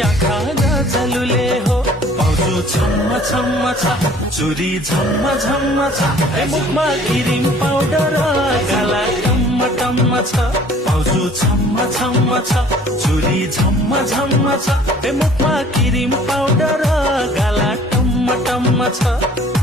आँखा गजलुले हो पाउँछु छम्म छम्म छ चुरी झम्म झम्म छ मुखमा क्रिम पाउडर गाला टम्म टम्म छ पाउँछु छम्म छम्म छ चुरी झम्म झम्म छ मुखमा क्रिम पाउडर गाला टम्म टम्म छ